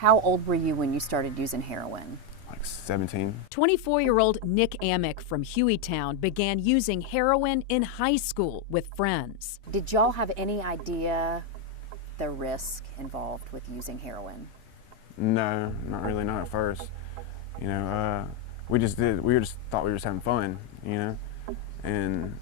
How old were you when you started using heroin? Like 17. 24-year-old Nick Amick from Hueytown began using heroin in high school with friends. Did y'all have any idea the risk involved with using heroin? No, not really, not at first. You know, we just thought we were just having fun, you know, and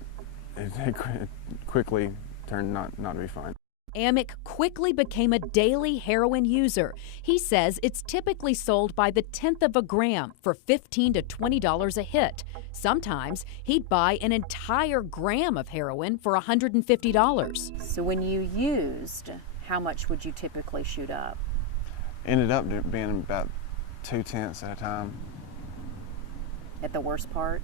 it quickly turned not to be fun. Amick quickly became a daily heroin user. He says it's typically sold by the 10th of a gram for $15 to $20 a hit. Sometimes he'd buy an entire gram of heroin for $150. So when you used, how much would you typically shoot up? Ended up being about 2/10 at a time. At the worst part?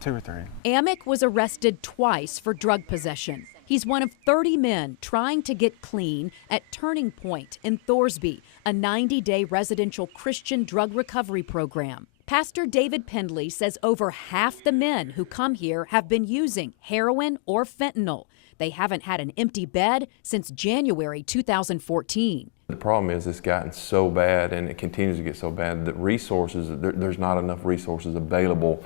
2 or 3. Amick was arrested twice for drug possession. He's one of 30 men trying to get clean at Turning Point in Thorsby, a 90-day residential Christian drug recovery program. Pastor David Pendley says over half the men who come here have been using heroin or fentanyl. They haven't had an empty bed since January 2014. The problem is it's gotten so bad, and it continues to get so bad, that there's not enough resources available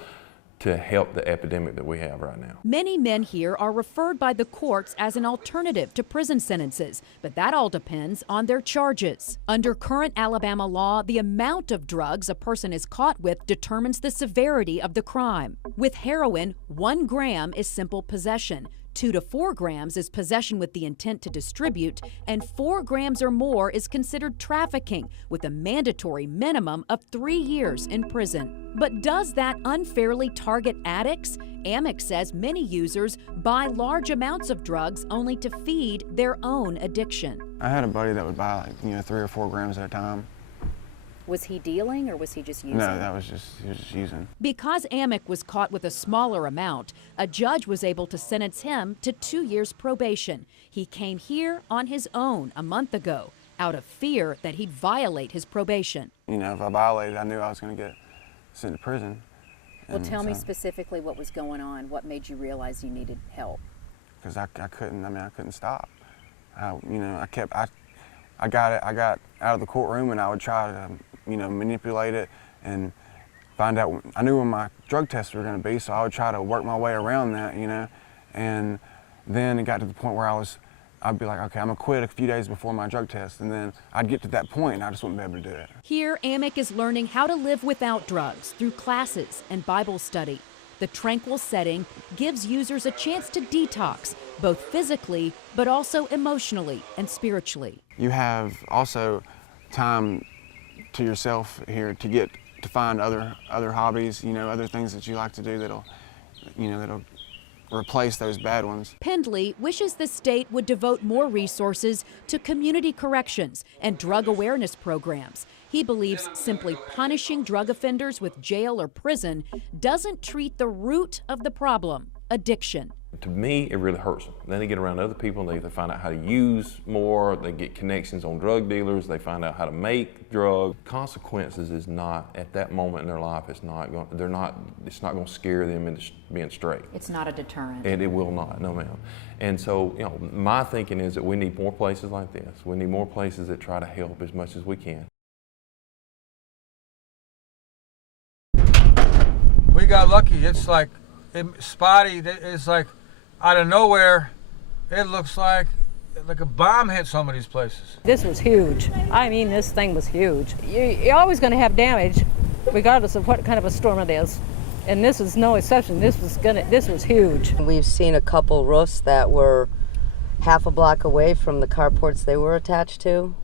to help the epidemic that we have right now. Many men here are referred by the courts as an alternative to prison sentences, but that all depends on their charges. Under current Alabama law, the amount of drugs a person is caught with determines the severity of the crime. With heroin, 1 gram is simple possession. 2 to 4 grams is possession with the intent to distribute, and 4 grams or more is considered trafficking, with a mandatory minimum of 3 years in prison. But does that unfairly target addicts? Amick says many users buy large amounts of drugs only to feed their own addiction. I had a buddy that would buy, like, 3 or 4 grams at a time. Was he dealing or was he just using? No, he was just using. Because Amick was caught with a smaller amount, a judge was able to sentence him to 2 years probation. He came here on his own a month ago, out of fear that he'd violate his probation. You know, if I violated, I knew I was going to get sent to prison. Well, tell me specifically what was going on. What made you realize you needed help? Because I couldn't stop. I got out of the courtroom, and I would try to, manipulate it and find out. I knew when my drug tests were going to be, so I would try to work my way around that, and then it got to the point where I'd be like, okay, I'm gonna quit a few days before my drug test, and then I'd get to that point and I just wouldn't be able to do it. Here, Amick is learning how to live without drugs through classes and Bible study. The tranquil setting gives users a chance to detox, both physically, but also emotionally and spiritually. You have also time to yourself here to find other hobbies, other things that you like to do that'll replace those bad ones. Pendley wishes the state would devote more resources to community corrections and drug awareness programs. He believes simply punishing drug offenders with jail or prison doesn't treat the root of the problem, addiction. To me, it really hurts them. Then they get around other people, and they find out how to use more, they get connections on drug dealers, they find out how to make drugs. Consequences is not, at that moment in their life, it's not going to scare them into being straight. It's not a deterrent. And it will not, no ma'am. And so, my thinking is that we need more places like this. We need more places that try to help as much as we can. We got lucky. It's like, spotty, it's like out of nowhere, it looks like a bomb hit some of these places. This was huge. I mean, this thing was huge. You're always going to have damage, regardless of what kind of a storm it is. And this is no exception. This was huge. We've seen a couple roofs that were half a block away from the carports they were attached to.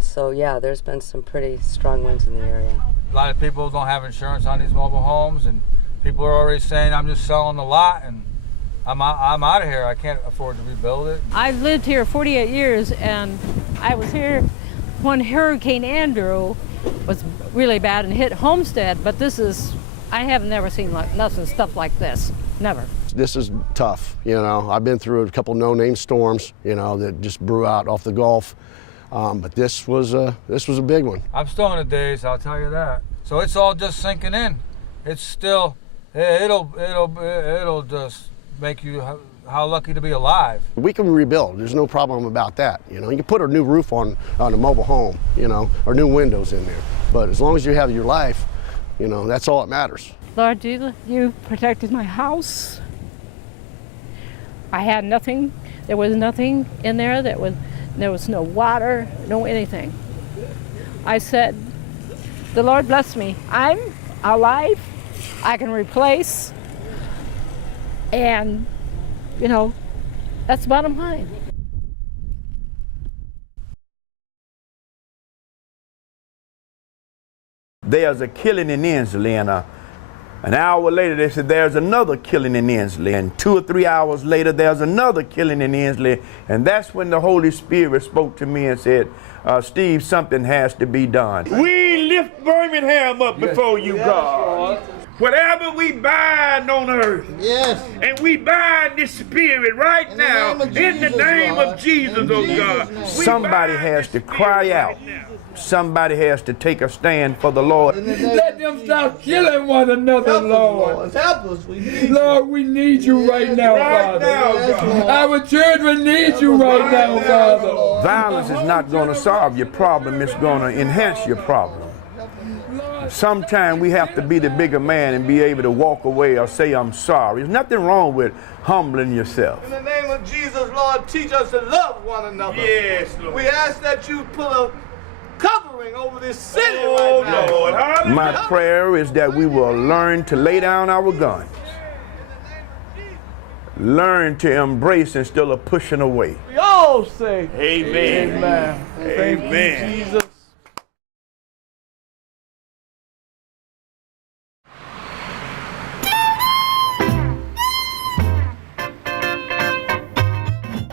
So yeah, there's been some pretty strong winds in the area. A lot of people don't have insurance on these mobile homes, and people are already saying, I'm just selling the lot and I'm out of here. I can't afford to rebuild it. I've lived here 48 years, and I was here when Hurricane Andrew was really bad and hit Homestead, but I have never seen stuff like this, never. This is tough, I've been through a couple no-name storms, that just brew out off the Gulf. But this was a big one. I'm still in a daze, I'll tell you that. So it's all just sinking in. It's still, it'll just make you how lucky to be alive. We can rebuild. There's no problem about that. You know, you can put a new roof on a mobile home, you know, or new windows in there. But as long as you have your life, you know, that's all that matters. Lord Jesus, you protected my house. I had nothing. There was nothing in there. There was no water, no anything. I said, the Lord bless me. I'm alive. I can replace. And, you know, that's the bottom line. There's a killing in Inslee, and an hour later they said there's another killing in Inslee, and 2 or 3 hours later there's another killing in Inslee, and that's when the Holy Spirit spoke to me and said, Steve, something has to be done. We lift Birmingham up before you, God. Whatever we bind on earth, and we bind this spirit right now in the name of Jesus, oh God. Somebody has to cry out. Somebody has to take a stand for the Lord. Let them stop killing one another, Lord. Help us. We need Lord, we need you right now, Father. Our children need you right now, Father. Violence is not going to solve your problem. It's going to enhance your problem. Sometimes we have to be the bigger man and be able to walk away or say, I'm sorry. There's nothing wrong with humbling yourself. In the name of Jesus, Lord, teach us to love one another. Yes, Lord. We ask that you put a covering over this city right now. Lord. My prayer is that we will learn to lay down our guns. Learn to embrace instead of pushing away. We all say, Amen. Amen. Amen. Thank you, Jesus.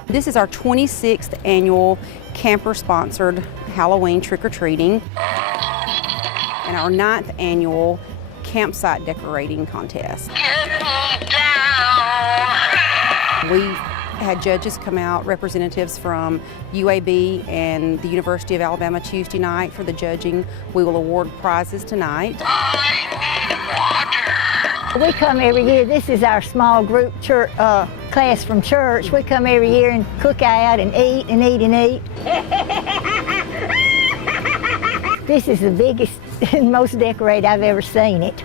This is our 26th annual camper-sponsored Halloween trick-or-treating and our 9th annual campsite decorating contest. We had judges come out, representatives from UAB and the University of Alabama Tuesday night for the judging. We will award prizes tonight. We come every year. This is our small group church, class from church. We come every year and cook out and eat and eat and eat. This is the biggest and most decorated I've ever seen it.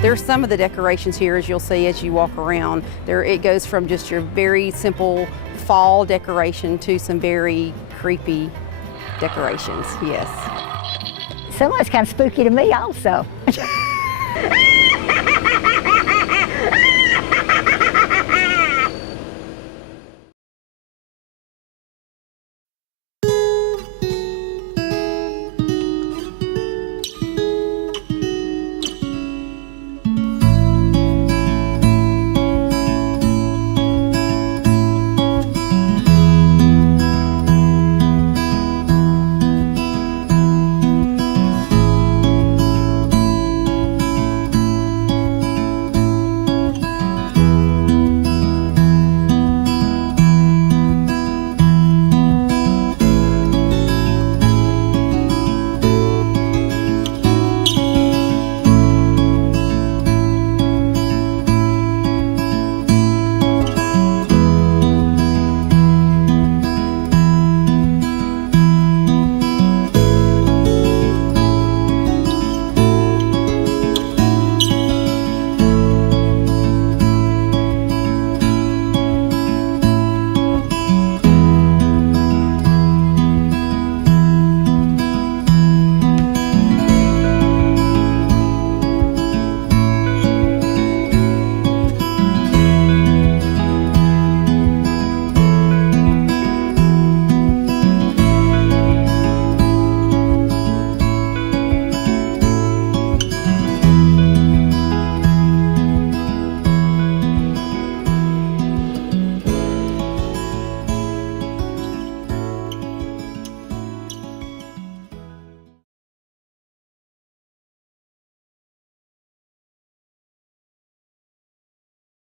There's some of the decorations here, as you'll see as you walk around. It goes from just your very simple fall decoration to some very creepy decorations, yes. Some of it's kind of spooky to me also.